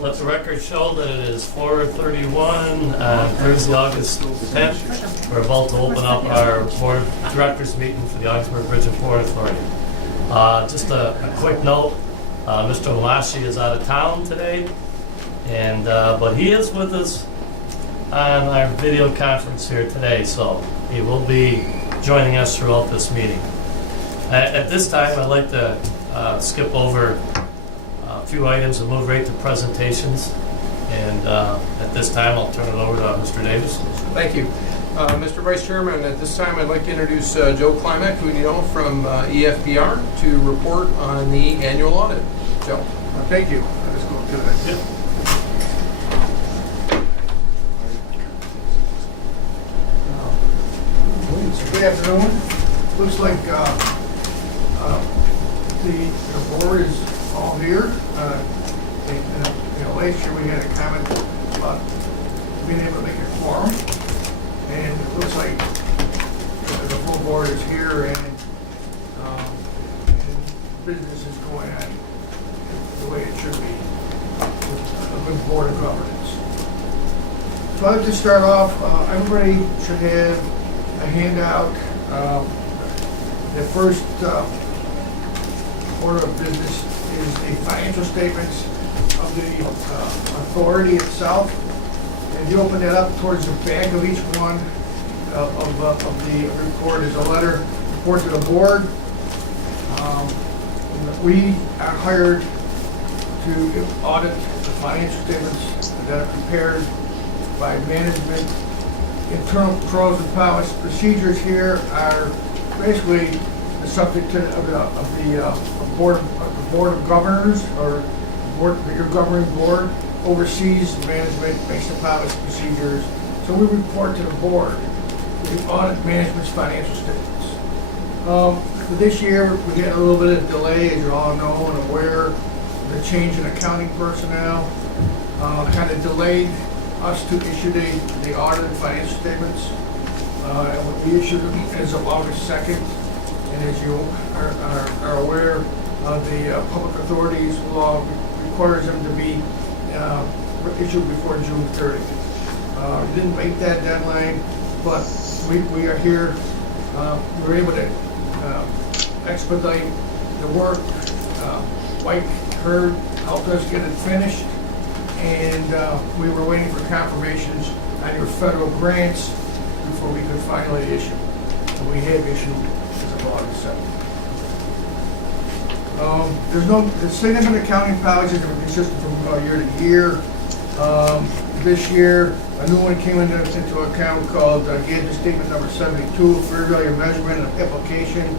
Let the record show that it is 4:31 on Thursday, August 10th. We're about to open up our Board of Directors meeting for the Ogdensburg Bridge and Port Authority. Just a quick note, Mr. Malashi is out of town today, and but he is with us on our video conference here today, so he will be joining us throughout this meeting. At this time, I'd like to skip over a few items and move right to presentations. And at this time, I'll turn it over to Mr. Davis. Thank you. Mr. Vice Chairman, at this time I'd like to introduce Joe Klimek, who you know from EFPR, to report on the annual audit. Joe. Thank you. Let's go to that. Yep. Good afternoon. Looks like the board is all here. Last year we had a comment about being able to make a quorum, and it looks like the full board is here, and business is going on the way it should be with a good board of governance. So I'd like to start off. Everybody should have a handout. The first order of business is the financial statements of the authority itself. And you open that up towards the back of each one of the report is a report to the board. We are hired to audit the financial statements that are prepared by management. Internal controls and policy procedures here are basically the subject of the board of governors, or your governing board oversees the management, makes the policy procedures. So we report to the board. We audit management's financial statements. This year we had a little bit of delay, as you all know and aware. The change in accounting personnel kind of delayed us to issue the audited financial statements. And we issued them as of August 2nd. And as you are aware, the public authorities law requires them to be issued before June 30th. We didn't make that deadline, but we are here. We were able to expedite the work. White Herd helped us get it finished, and we were waiting for confirmations on your federal grants before we could finally issue. And we have issued as of August 7th. There's no significant accounting policies that are consistent from year to year. This year, a new one came into account called Gadget Statement number 72, Fair Value Measurement and Application.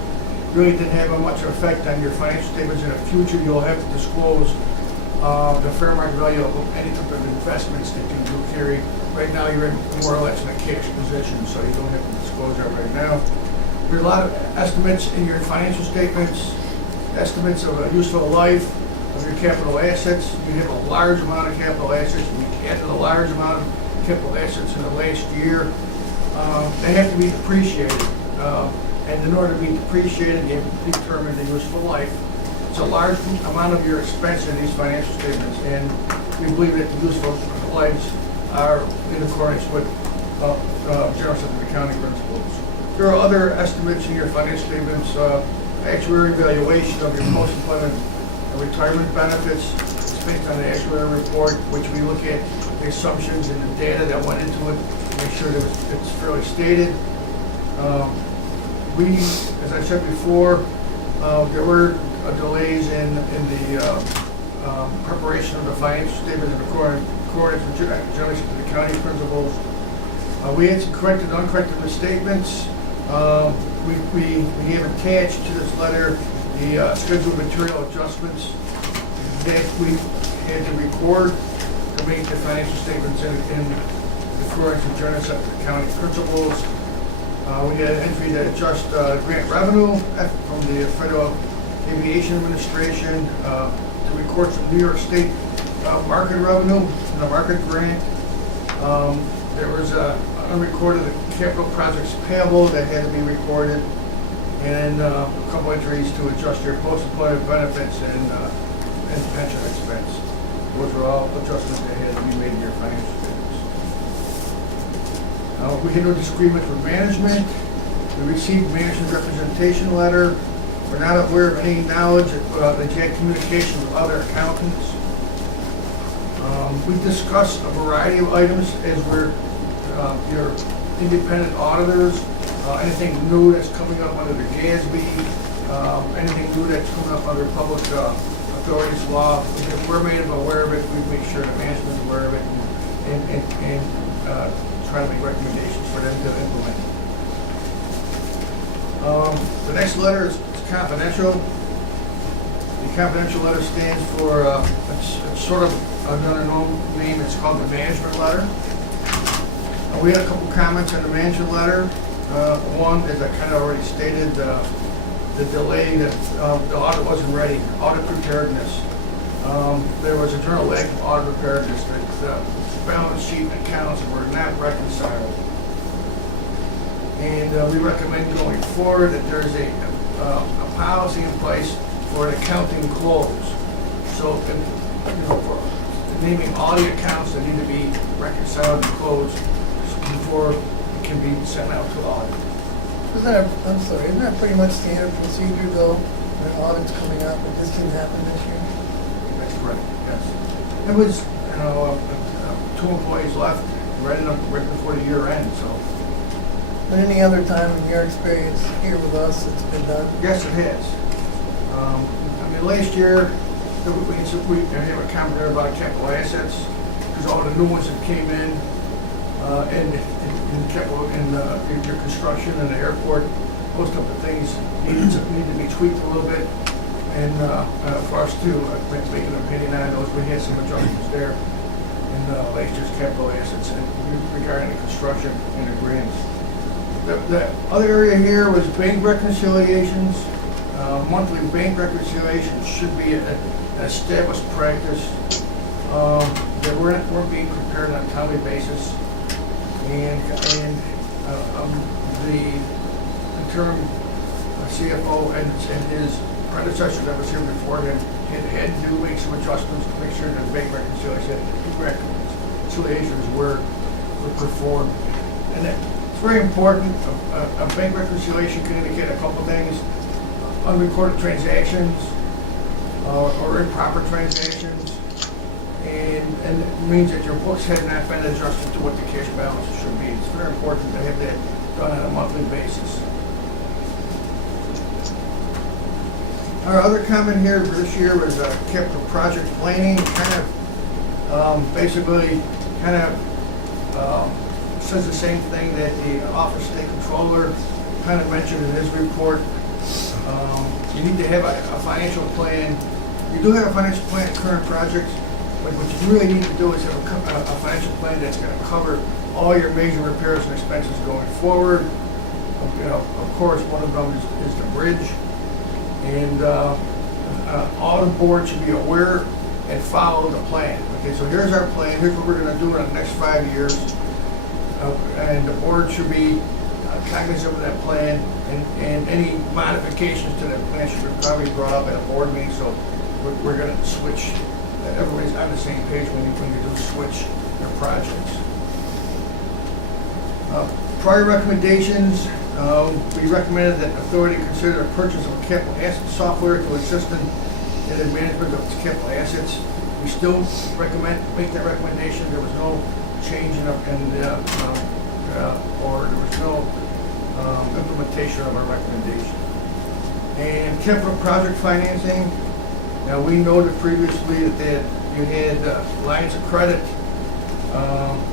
Really didn't have much effect on your financial statements. In the future, you'll have to disclose the fair market value of any type of investments that you do carry. Right now, you're in more or less in a cash position, so you don't have to disclose that right now. There's a lot of estimates in your financial statements, estimates of a useful life of your capital assets. You have a large amount of capital assets, and you added a large amount of capital assets in the last year. They have to be depreciated. And in order to be depreciated, you have to determine the useful life. It's a large amount of your expense in these financial statements, and we believe that the useful lives are in accordance with general set of accounting principles. There are other estimates in your financial statements, actuary valuation of your post-employment and retirement benefits. It's based on the actuary report, which we look at the assumptions and the data that went into it to make sure that it's fairly stated. As I said before, there were delays in the preparation of the financial statements in accordance with generally accepted accounting principles. We had some corrected and uncorrected misstatements. We have attached to this letter the scheduled material adjustments that we had to record to make the financial statements in accordance with generally accepted accounting principles. We had an entry that adjust grant revenue from the Federal Aviation Administration to record some New York State market revenue in the market grant. There was unrecorded capital projects payable that had to be recorded, and a couple entries to adjust your post-employment benefits and pension expense. Those are all adjustments that had to be made in your financial statements. We had no disagreement with management. We received management's representation letter. We're not aware of any knowledge that you had communication with other accountants. We discussed a variety of items as we're your independent auditors. Anything new that's coming up under the GASB, anything new that's coming up under public authorities law. If we're made aware of it, we make sure the management's aware of it and try to make recommendations for them to implement. The next letter is confidential. The confidential letter stands for, it's sort of another known name, it's called the management letter. We had a couple comments on the management letter. One, as I kind of already stated, the delay that the audit wasn't ready, audit preparedness. There was a general lack of audit preparedness, that the balance sheet and accounts were not reconciled. And we recommend going forward that there's a policy in place for an accounting close. So, for naming all the accounts that need to be reconciled and closed before it can be sent out to audit. Isn't that pretty much standard procedure though, when audit's coming up, but this didn't happen this year? That's correct, yes. It was, 2 employees left right before the year end, so. But any other time in your experience here with us, it's been done? Yes, it has. Last year, we have a comment there about capital assets, because all the new ones that came in, and your construction and the airport, those couple of things need to be tweaked a little bit. And for us to make an opinion on those, we had some adjustments there in last year's capital assets and regarding the construction and the grants. The other area here was bank reconciliations. Monthly bank reconciliations should be an established practice. They weren't being prepared on a timely basis. And the interim CFO and his predecessor that was here before him had to make some adjustments to make sure that bank reconciliations were performed. And it's very important. A bank reconciliation can indicate a couple things: unrecorded transactions or improper transactions. And it means that your books had not been adjusted to what the cash balances should be. It's very important to have that done on a monthly basis. Our other comment here for this year was capital project planning. Basically says the same thing that the Office of State Controller kind of mentioned in his report. You need to have a financial plan. You do have a financial plan in current projects, but what you really need to do is have a financial plan that's going to cover all your major repairs and expenses going forward. Of course, one of them is the bridge. And all the board should be aware and follow the plan. Okay, so here's our plan. Here's what we're going to do in the next 5 years. And the board should be cognizant of that plan. And any modifications to that plan should be probably brought up at a board meeting. So we're going to switch. Everybody's on the same page when you do switch your projects. Prior recommendations, we recommended that authority consider the purchase of capital asset software to assist in the management of its capital assets. We still make that recommendation. There was no change or there was no implementation of our recommendation. And capital project financing. Now, we noted previously that you had lines of credit,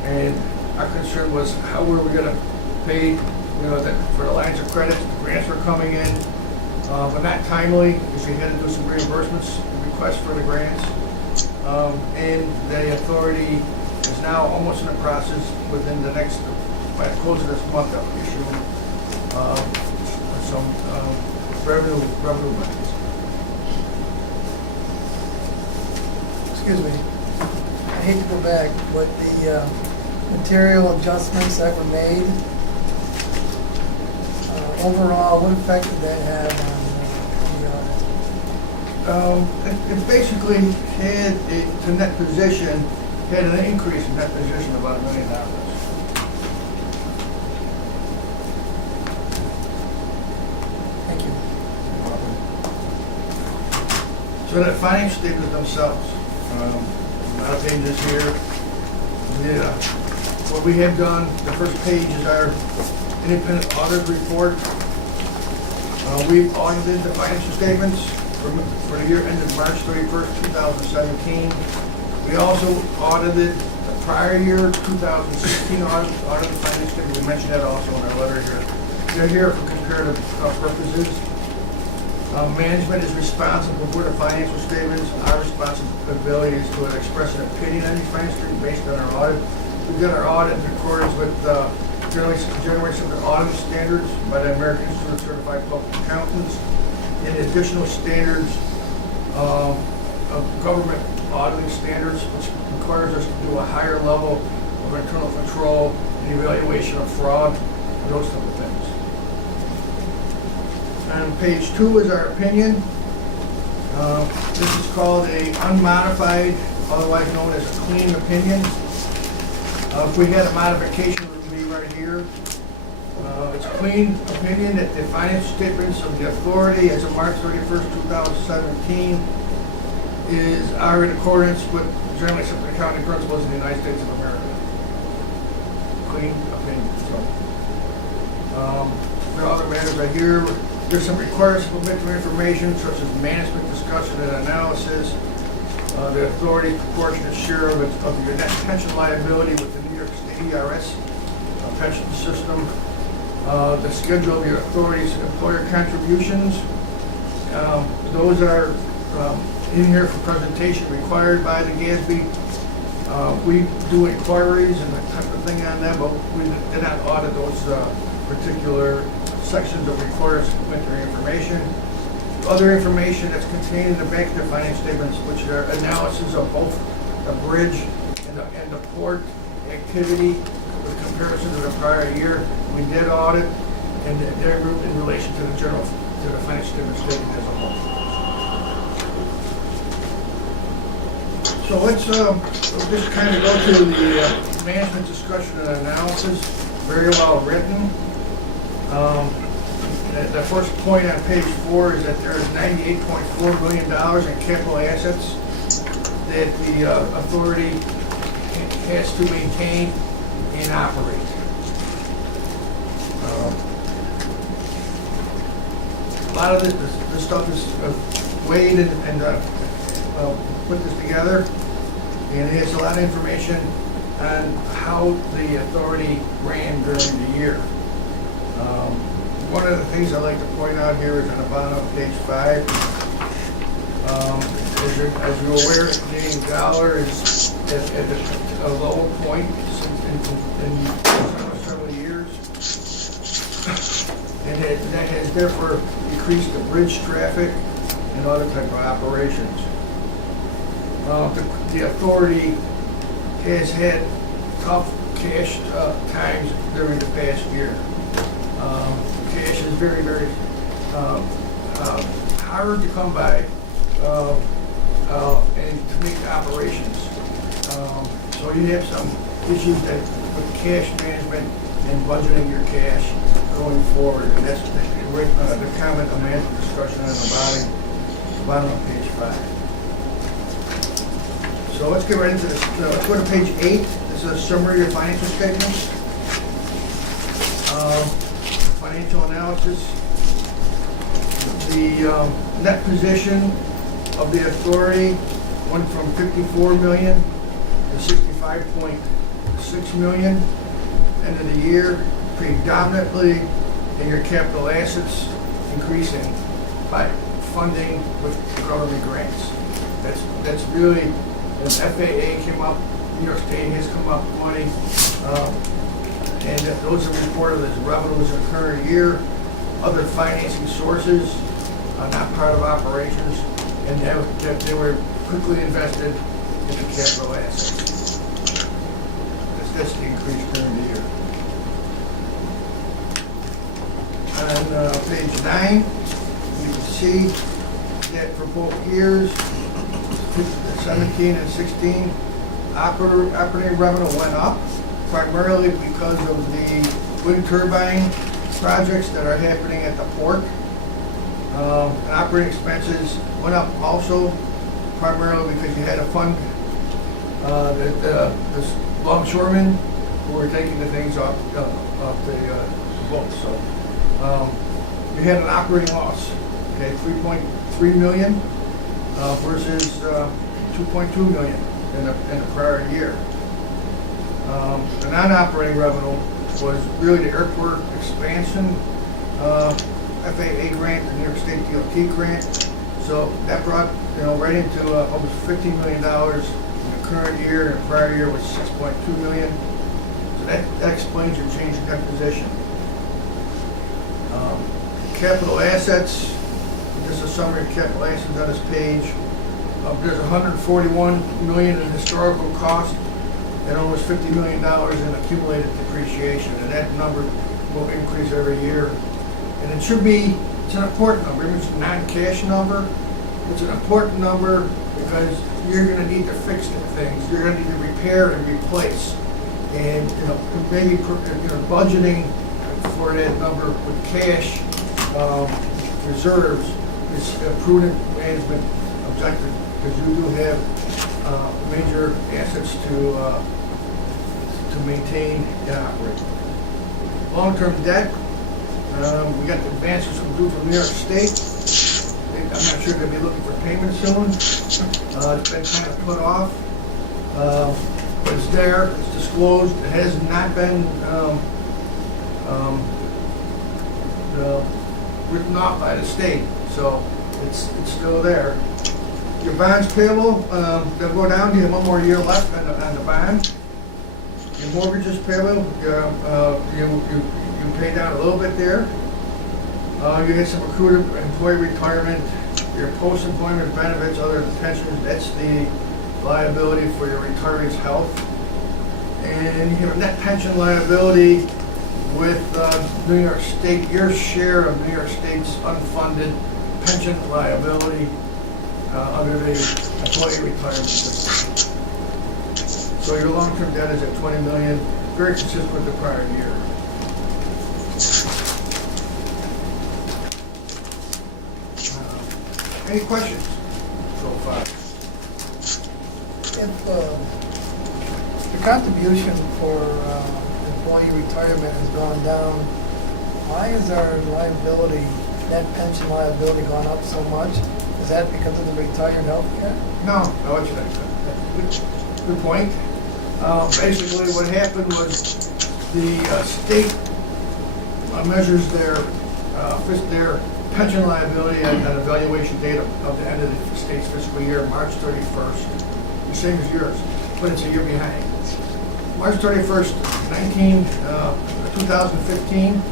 and our concern was how were we going to pay, that for the lines of credit. The grants were coming in, but not timely, because we had to do some reimbursements, requests for the grants. And the authority is now almost in the process within the next, by the close of this month, of issuing some revenue bonds. Excuse me, I hate to go back, but the material adjustments that were made, overall, what effect did that have on the It basically had, the net position, had an increase in net position of about $1 million. Thank you. So the financial statements themselves, a lot of pages here. Yeah. What we have done, the first page is our independent audit report. We've audited the financial statements for the year ended March 31st, 2017. We also audited the prior year, 2016 audited financial statements. We mentioned that also in our letter here. They're here for comparative purposes. Management is responsible for the financial statements. Our responsibility is to express an opinion on these financial statements based on our audit. We've done our audit in accordance with generally accepted audit standards by the American Institute of Certified Public Accountants and additional standards of government auditing standards, which requires us to do a higher level of internal control and evaluation of fraud and those type of things. On page 2 is our opinion. This is called a unmodified, otherwise known as a clean opinion. If we had a modification, it would be right here. It's a clean opinion that the financial statements of the authority as of March 31st, 2017 are in accordance with generally accepted accounting principles in the United States of America. Clean opinion. So, there are other matters right here. There's some required supplementary information such as management discussion and analysis, the authority's proportionate share of your net pension liability with the New York State ERS pension system, the schedule of your authority's employer contributions. Those are in here for presentation required by the GASB. We do inquiries and that type of thing on them, but we did not audit those particular sections of required supplementary information. Other information that's contained in the bank of the financial statements, which are analysis of both the bridge and the port activity with comparison to the prior year. We did audit, and they're grouped in relation to the financial statement as a whole. So let's just kind of go to the management discussion and analysis. Very well written. The first point on page 4 is that there is $98.4 million in capital assets that the authority has to maintain and operate. A lot of this stuff is weighed and put this together, and it has a lot of information on how the authority ran during the year. One of the things I'd like to point out here is on the bottom of page 5. As you're aware, the Canadian dollar is at a low point in several years, and that has therefore decreased the bridge traffic and other type of operations. The authority has had tough cash times during the past year. Cash is very, very hard to come by and to make operations. So you have some issues with cash management and budgeting your cash going forward, and that's the comment of management discussion on the bottom of page 5. So let's get right into this. Let's go to page 8. This is a summary of financial statements. Financial analysis. The net position of the authority went from $54 million to $65.6 million. End of the year, predominantly in your capital assets, increasing by funding with government grants. That's really, as FAA came up, New York State has come up money, and those are reported as revenues in the current year. Other financing sources are not part of operations, and they were quickly invested into capital assets. That's the increase during the year. On page 9, you can see that for both years, 17 and 16, operating revenue went up primarily because of the wind turbine projects that are happening at the port. And operating expenses went up also primarily because you had to fund the longshoremen who were taking the things off the boat. So you had an operating loss, okay, 3.3 million versus 2.2 million in the prior year. The non-operating revenue was really the airport expansion, FAA grant, the New York State DOT grant. So that brought, right into almost $15 million in the current year, and the prior year was 6.2 million. So that explains your change in that position. Capital assets, just a summary of capital assets on this page. There's 141 million in historical cost and almost $50 million in accumulated depreciation, and that number will increase every year. And it should be, it's an important number. It's a non-cash number. It's an important number because you're going to need to fix things. You're going to need to repair and replace. And maybe budgeting for that number with cash reserves is a prudent management objective because you do have major assets to maintain and operate. Long-term debt. We got the advances due from New York State. I'm not sure they'll be looking for payment soon. It's been kind of put off, but it's there. It's disclosed. It has not been written off by the state, so it's still there. Your bonds payable, they'll go down. You have one more year left on the bond. Your mortgages payable, you pay down a little bit there. You get some accrued employee retirement, your post-employment benefits, other than pensions, that's the liability for your retiree's health. And you have a net pension liability with New York State, your share of New York State's unfunded pension liability under the employee retirement system. So your long-term debt is at 20 million, very consistent with the prior year. Any questions so far? If the contribution for employee retirement has gone down, why is our liability, net pension liability, gone up so much? Is that because of the retired health care? No, good point. Basically, what happened was the state measures their pension liability at an evaluation date of the end of the state's fiscal year, March 31st, the same as yours, but it's a year behind. March 31st, 2015,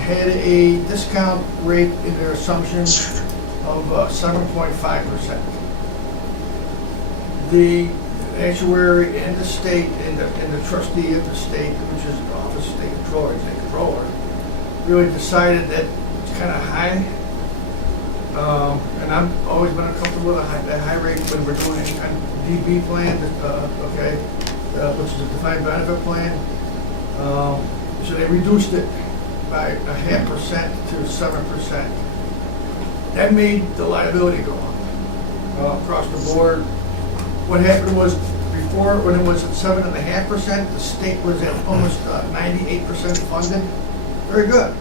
had a discount rate in their assumptions of 7.5%. The actuary and the state and the trustee of the state, which is the Office of State Controller, State Controller, really decided that it's kind of high. And I've always been uncomfortable with that high rate when we're doing any kind of DB plan, which is a defined benefit plan. So they reduced it by 0.5% to 7%. That made the liability go up across the board. What happened was, before, when it was at 7.5%, the state was at almost 98% funded. Very good.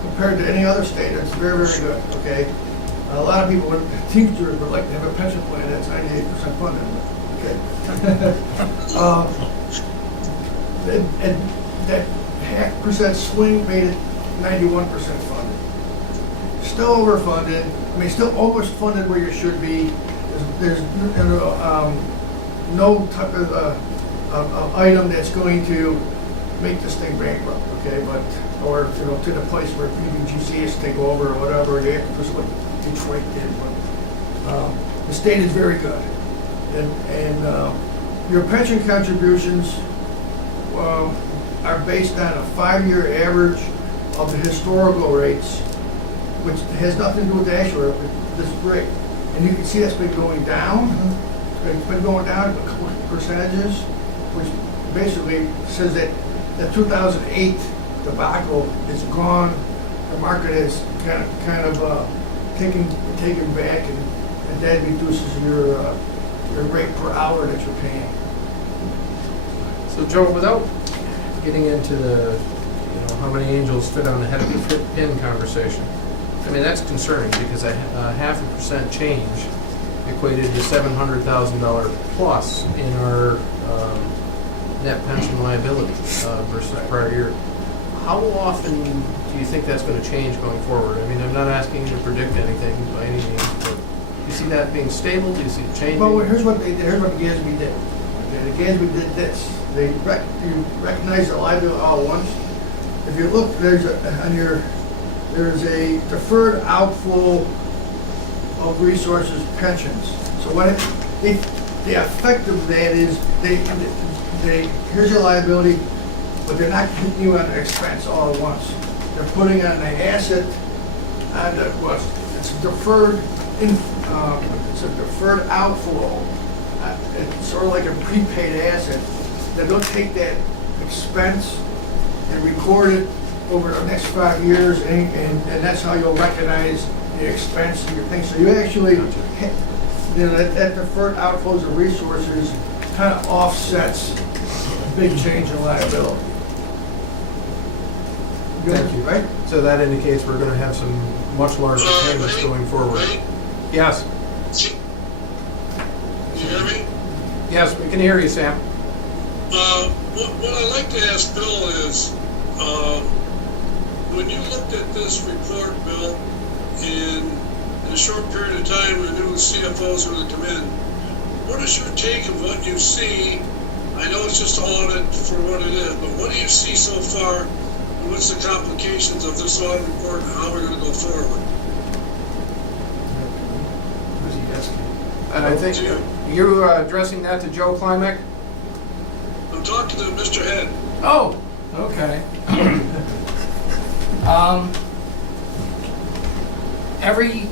Compared to any other state, it's very, very good, okay? A lot of people, teachers would like to have a pension plan that's 98% funded, okay? And that 0.5% swing made it 91% funded. Still overfunded, still overfunded where you should be. There's no type of item that's going to make this thing bankrupt, okay? But or to the place where PBGC has to take over or whatever. They have to do what Detroit did. But the state is very good, and your pension contributions are based on a 5-year average of the historical rates, which has nothing to do with the actual. This rate. And you can see that's been going down. It's been going down a couple of percentages, which basically says that the 2008 debacle is gone. The market is kind of taken back, and that reduces your rate per hour that you're paying. So Joe, without getting into the, how many angels fit on the head of a pin conversation, I mean, that's concerning because a 0.5% change equated to $700,000 plus in our net pension liability versus prior year. How often do you think that's going to change going forward? I mean, I'm not asking you to predict anything by any means, but do you see that being stable? Do you see it changing? Well, here's what the GASB did. Okay, the GASB did this. You recognize the liability all at once. If you look, there's a deferred outflow of resources pensions. So what the effect of that is here's your liability, but they're not hitting you on the expense all at once. They're putting on the asset, it's a deferred outflow. It's sort of like a prepaid asset. Then they'll take that expense and record it over the next 5 years, and that's how you'll recognize the expense of your thing. So you actually, that deferred outflows of resources kind of offsets a big change in liability. Thank you. Right? So that indicates we're going to have some much larger payments going forward. Yes. Can you hear me? Yes, we can hear you, Sam. What I'd like to ask Bill is, when you looked at this report, Bill, in a short period of time, the new CFOs are going to come in, what is your take of what you see? I know it's just an audit for what it is, but what do you see so far? And what's the complications of this audit report and how we're going to go forward? Who's he asking? And I think you're addressing that to Joe Klimek? I'm talking to Mr. Head. Oh, okay. Every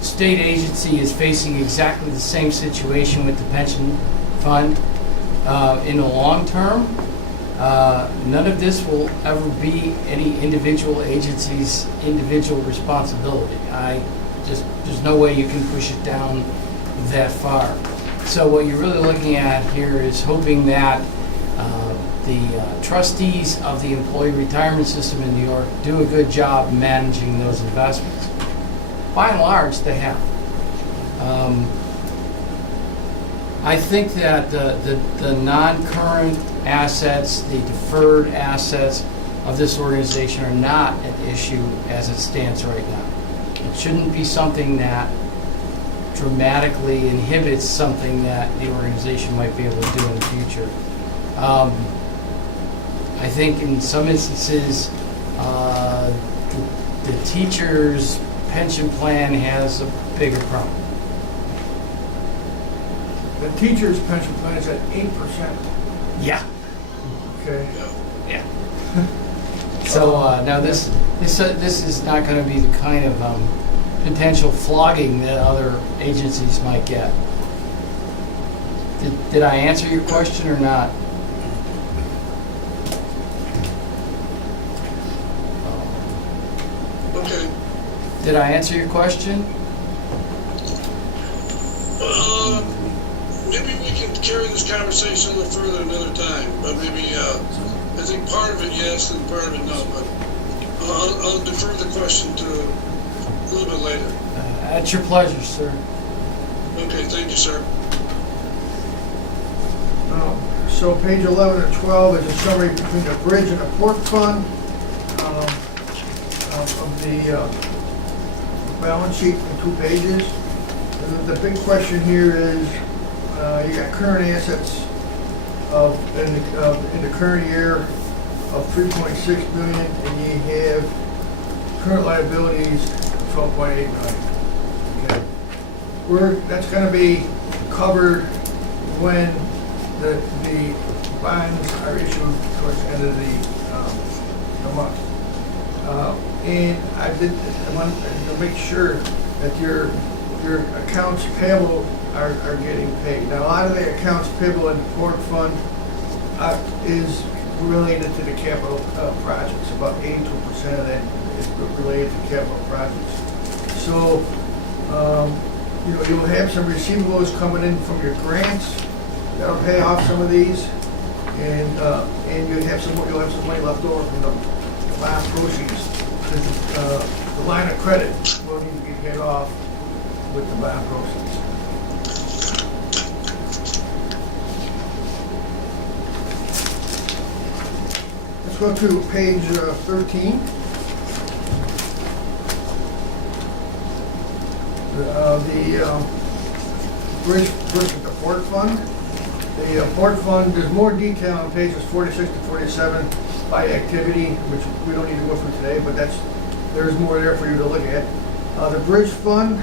state agency is facing exactly the same situation with the pension fund. In the long term, none of this will ever be any individual agency's individual responsibility. There's no way you can push it down that far. So what you're really looking at here is hoping that the trustees of the employee retirement system in New York do a good job managing those investments. By and large, they have. I think that the non-current assets, the deferred assets of this organization are not an issue as it stands right now. It shouldn't be something that dramatically inhibits something that the organization might be able to do in the future. I think in some instances, the teacher's pension plan has a bigger problem. The teacher's pension plan is at 8%. Yeah. Okay. Yeah. So now this is not going to be the kind of potential flogging that other agencies might get. Did I answer your question or not? Okay. Did I answer your question? Maybe we can carry this conversation a little further another time, but maybe, I think part of it yes and part of it no, but I'll defer the question to a little bit later. At your pleasure, sir. Okay, thank you, sir. So page 11 and 12 is a summary between the bridge and the port fund of the balance sheet in 2 pages. And the big question here is you got current assets in the current year of 3.6 million, and you have current liabilities of 12.8 million. Okay. That's going to be covered when the bonds are issued towards the end of the month. And I wanted to make sure that your accounts payable are getting paid. Now, a lot of the accounts payable in the port fund is related to the capital projects. About 82% of that is related to capital projects. So, you'll have some receivables coming in from your grants that'll pay off some of these, and you'll have some money left over from the last proceeds. The line of credit will need to be paid off with the bond proceeds. Let's go to page 13. The bridge versus the port fund. The port fund, there's more detail on pages 46 to 47 by activity, which we don't need to go through today, but there's more there for you to look at. The bridge fund,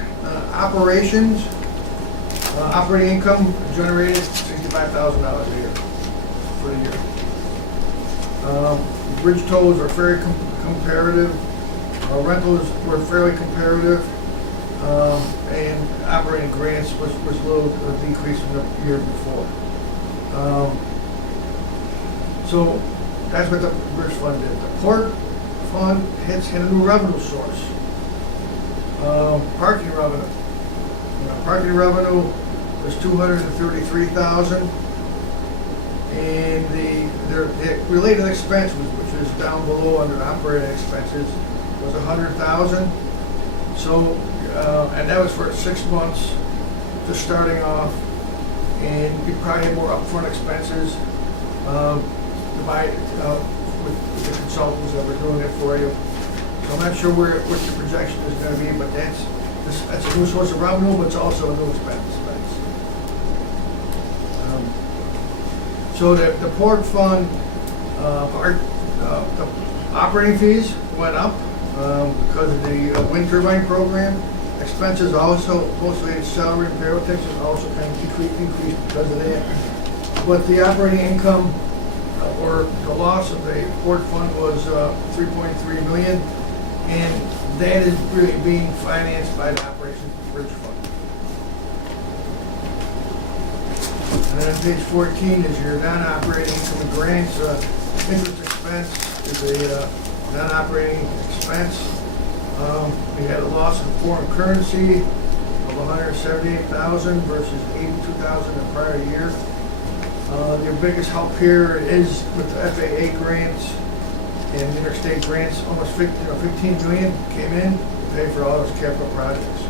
operations, operating income generated $65,000 a year for the year. Bridge tolls are very comparative. Rentals were fairly comparative. And operating grants was a little decrease from the year before. So that's what the bridge fund did. The port fund hit a new revenue source. Parking revenue. Parking revenue was $233,000, and the related expenses, which is down below under operating expenses, was $100,000. So, and that was for 6 months, just starting off, and you probably had more upfront expenses to buy with the consultants that were doing it for you. So I'm not sure what your projection is going to be, but that's a new source of revenue, but it's also a new expense. So the port fund, the operating fees went up because of the wind turbine program. Expenses also, mostly salary and payroll taxes, also kind of increased because of that. But the operating income or the loss of the port fund was $3.3 million, and that is really being financed by the operations bridge fund. And then on page 14 is your non-operating income and grants. Interest expense is a non-operating expense. We had a loss in foreign currency of $178,000 versus $82,000 the prior year. Your biggest help here is with the FAA grants and interstate grants. Almost 15 million came in to pay for all those capital projects.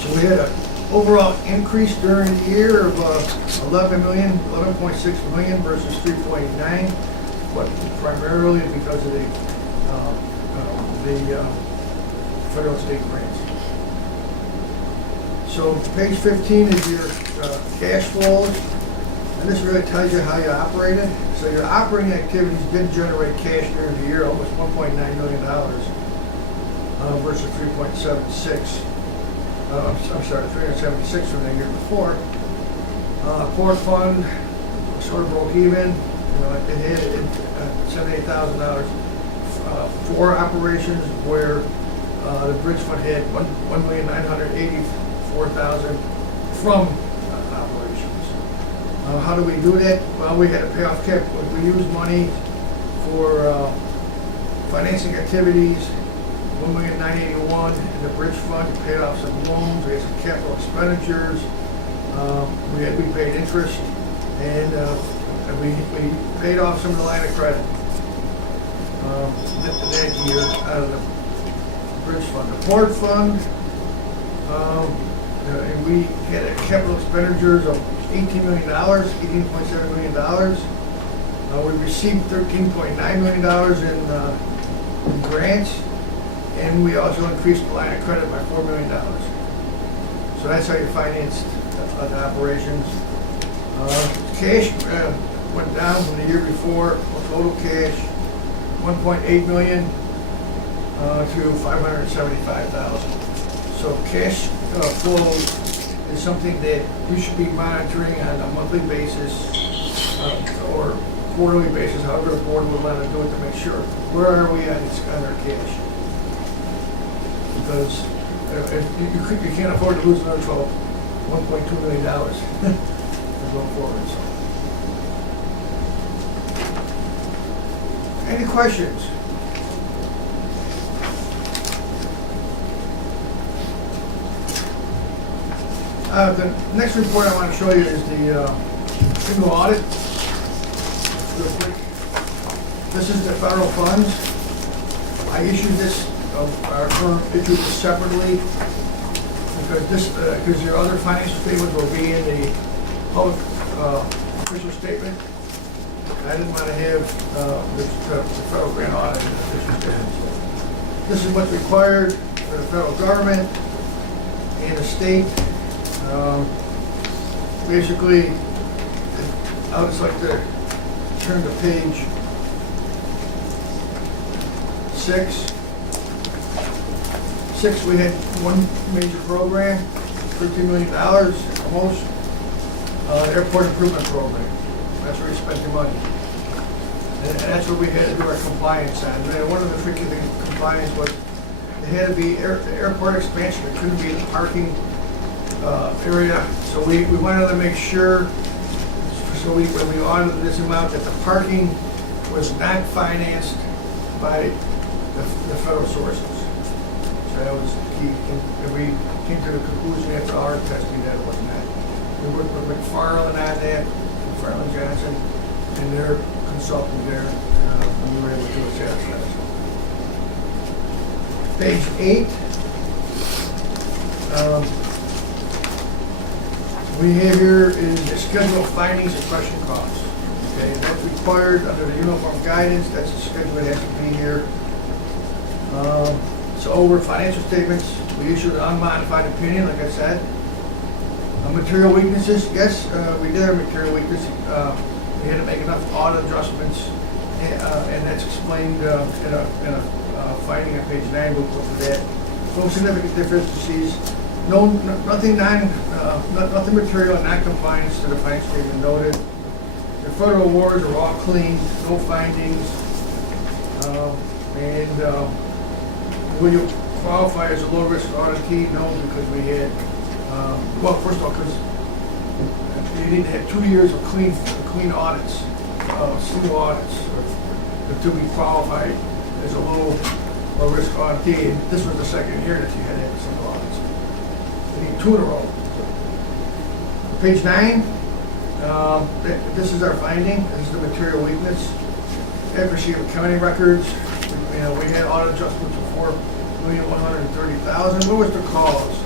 So we had an overall increase during the year of 11.6 million versus 3.9, but primarily because of the federal state grants. So page 15 is your cash flows, and this really tells you how you operated. So your operating activities did generate cash during the year, almost $1.9 million versus 3.76. I'm sorry, 376 from the year before. Port fund sort of broke even. It had $78,000 for operations, where the bridge fund had $1,984,000 from operations. How do we do that? Well, we had to pay off capital. We used money for financing activities, $1,981,000 in the bridge fund to pay off some loans. We had some capital expenditures. We paid interest, and we paid off some of the line of credit that year out of the bridge fund. The port fund, and we had a capital expenditures of $18 million, $18.7 million. We received $13.9 million in grants, and we also increased the line of credit by $4 million. So that's how you financed the operations. Cash went down from the year before. Total cash, $1.8 million to $575,000. So cash flow is something that you should be monitoring on a monthly basis or quarterly basis, however the board would want to do it, to make sure where are we on our cash. because you can't afford to lose another $1.2 million going forward, so. Any questions? The next report I want to show you is the single audit. Real quick. This is the federal funds. I issued this, our firm issued this separately because your other financial statements will be in the public official statement. I didn't want to have the federal grant audit in the official statement. This is what's required for the federal government and the state. Basically, I would just like to turn to page 6. We had one major program, $13 million almost, airport improvement program. That's where we spent the money. And that's where we had to do our compliance on. And one of the tricky things with compliance was it had to be the airport expansion. It couldn't be in the parking area. So we wanted to make sure, when we audited this amount, that the parking was not financed by the federal sources. So that was key. And we came to the conclusion after our testing that it was not. We worked with McFarland on that, McFarland Johnson, and their consultant there, and we were able to assess that. Page 8. We have here is the schedule of findings and question costs. Okay, that's required under the uniform guidance. That's the schedule that has to be here. So over financial statements, we issued an unmodified opinion, like I said. Material weaknesses, yes, we did have material weakness. We had to make enough audit adjustments, and that's explained in a finding on page 9. We'll go through that. No significant deficiencies. Nothing material and non-compliance to the financial statement noted. The federal awards are all clean, no findings, will you qualify as a low-risk auditee? No, because we had, well, first of all, because you need to have 2 years of clean audits, single audits, to be qualified as a low-risk auditee. And this was the second year that you had to have single audits. You need 2 in a row. Page 9, this is our finding. This is the material weakness. Accuracy of accounting records. We had audit adjustments of $4,130,000. What was the cause?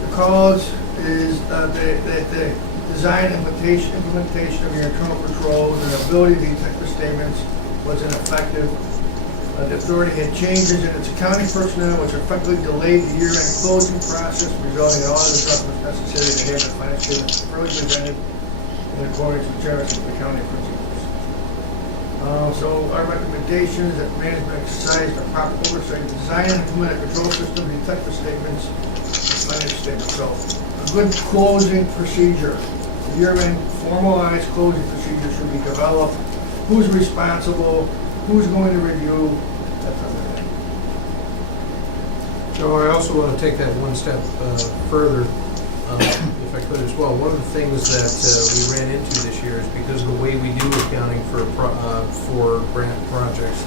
The cause is that the design and implementation of your internal controls and ability to detect the statements was ineffective. The authority had changes in its accounting personnel, which effectively delayed the year-end closing process, resulting in audit adjustments necessary to have the financial statements fully presented in accordance with general accounting principles. So our recommendation is that management exercise the proper oversight, design and implement a control system to detect the statements, the financial statements. So a good closing procedure, the year-end formalized closing procedure should be developed. Who's responsible? Who's going to review? That type of thing. So I also want to take that one step further, if I could as well. One of the things that we ran into this year is because of the way we do accounting for grant projects,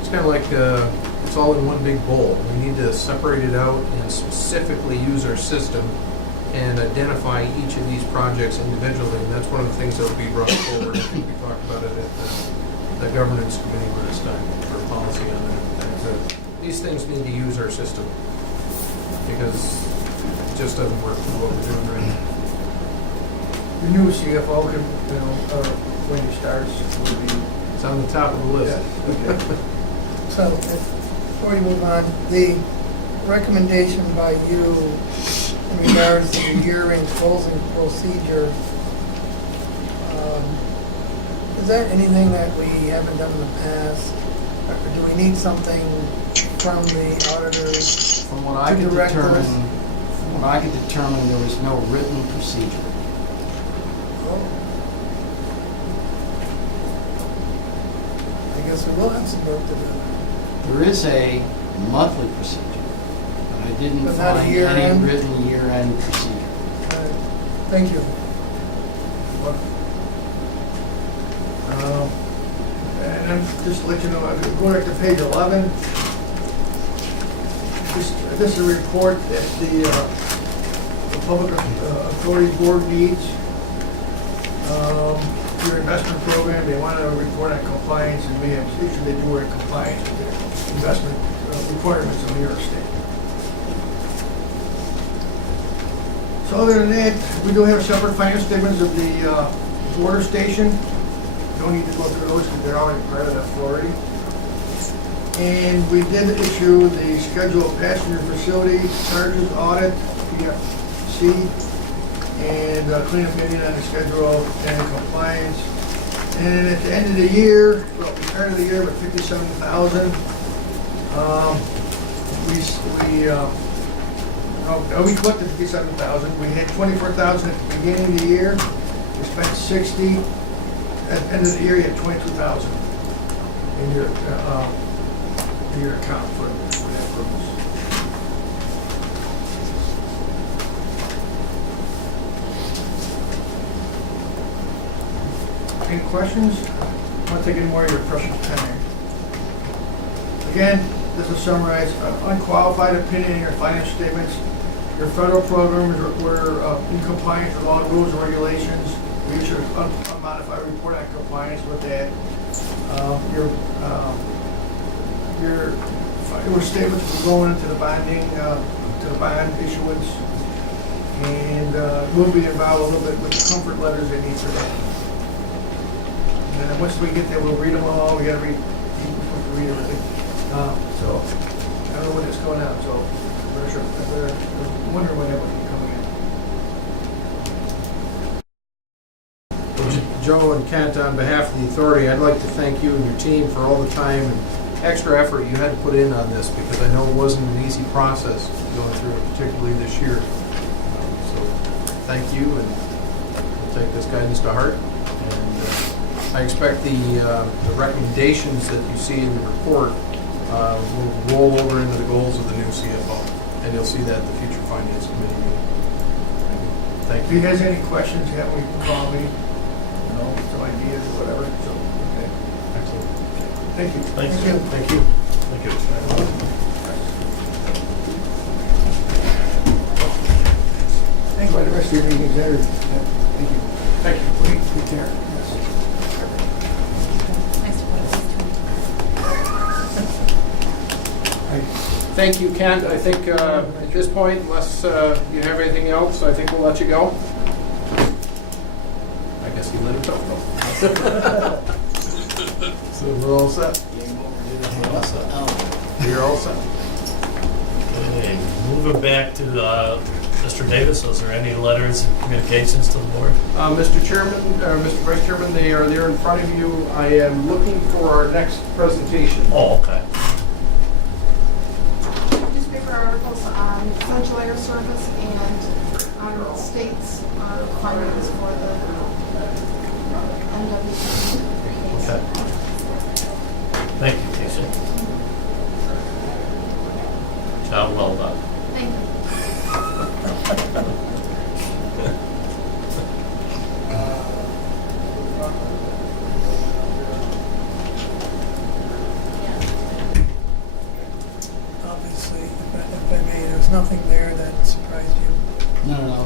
it's kind of like it's all in one big bowl. We need to separate it out and specifically use our system and identify each of these projects individually. And that's one of the things that will be brought forward. I think we talked about it at the governance committee last time for policy on that. These things need to use our system because it just doesn't work for what we're doing right now. The new CFO can, when he starts, will be. It's on the top of the list. Yeah, okay. So, before you move on, the recommendation by you in regards to the year-end closing procedure, is there anything that we haven't done in the past? Or do we need something from the auditors? From what I could determine, there was no written procedure. I guess we will have some work to do. There is a monthly procedure. I didn't But not a find year-end? any written year-end procedure. Thank you. And I'm just to let you know, I'm going back to page 11. This is a report that the Public Authority Board needs. Your investment program, they want to report on compliance, and we have issues they do are in compliance with their investment requirements of New York State. So other than that, we do have separate financial statements of the water station. Don't need to go through those because they're already part of the authority. And we did issue the schedule of passenger facility charges audit, PFC, and cleanup opinion on the schedule and compliance. And at the end of the year, well, we started the year with 57,000. We collected 57,000. We had 24,000 at the beginning of the year. We spent 60. At the end of the year, you had 22,000 in your account for that purpose. Any questions? I won't take any more of your precious time. Again, this will summarize unqualified opinion in your financial statements. Your federal programs were in compliance with all the rules and regulations. We issued a unmodified report on compliance with that. Your statements were going into the bonding, to the bond issuance, and we'll be involved a little bit with the comfort letters they need for that. And then once we get there, we'll read them all. We got to read everything. So I don't know when it's going out. So I'm not sure. I'm wondering when that will be coming in. Joe and Kent, on behalf of the authority, I'd like to thank you and your team for all the time and extra effort you had to put in on this, because I know it wasn't an easy process going through it, particularly this year. So thank you, and we'll take this guidance to heart. And I expect the recommendations that you see in the report will roll over into the goals of the new CFO, and you'll see that at the future Finance Committee meeting. Thank If you. you guys have any questions, you have me call me. Some ideas or whatever. So, okay. Excellent. Thank you. Thanks. Thank you. Thank you. Thank you. Thank you. The rest of your meeting is there. Thank you. Thank you. Take care. Yes. Thank you, Kent. I think at this point, unless you have anything else, I think we'll let you go. I guess you let him talk though. So we're all set? You're all set. Okay, moving back to Mr. Davis, was there any letters and communications to the board? Mr. Chairman, Mr. Vice Chairman, they are there in front of you. I am looking for our next presentation. Oh, okay. Newspaper articles on central air service and on states findings for the NWC. Okay. Thank you, Keisha. Job well done. Thank you. Obviously, if I may, there's nothing there that surprised you. No,